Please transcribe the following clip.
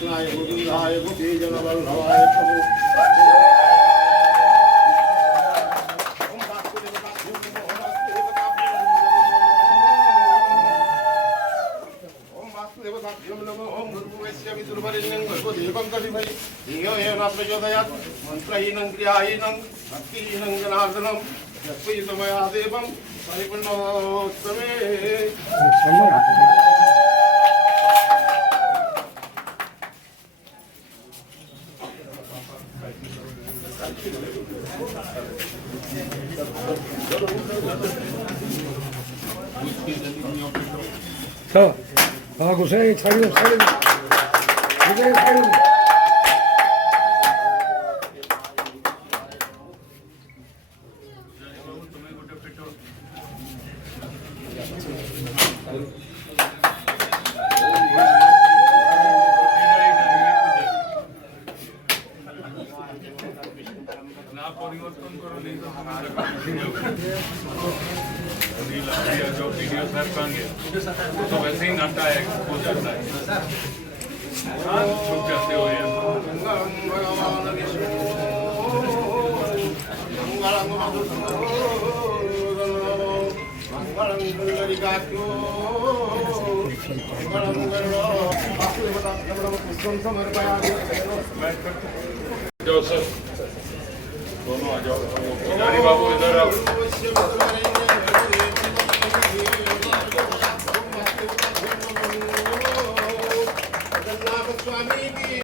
कृष्णाय गोविंदाय गोपीजनवल्लभाय प्रभु मंत्रहीनं क्रियाहीनं भक्तिहीनं जनार्दनं यत्त्वयितमया देवं परिपूर्णोत्तमे 자, 고생이 차리고 고생이 차리고 परिवर्तन करो नहीं तो जो वीडियो सर करेंगे तो वैसे ही नाटा है हो जाता है छूट जाते हो जोसेफ दोनों आ जाओ। पुजारी बाबू इधर आओ।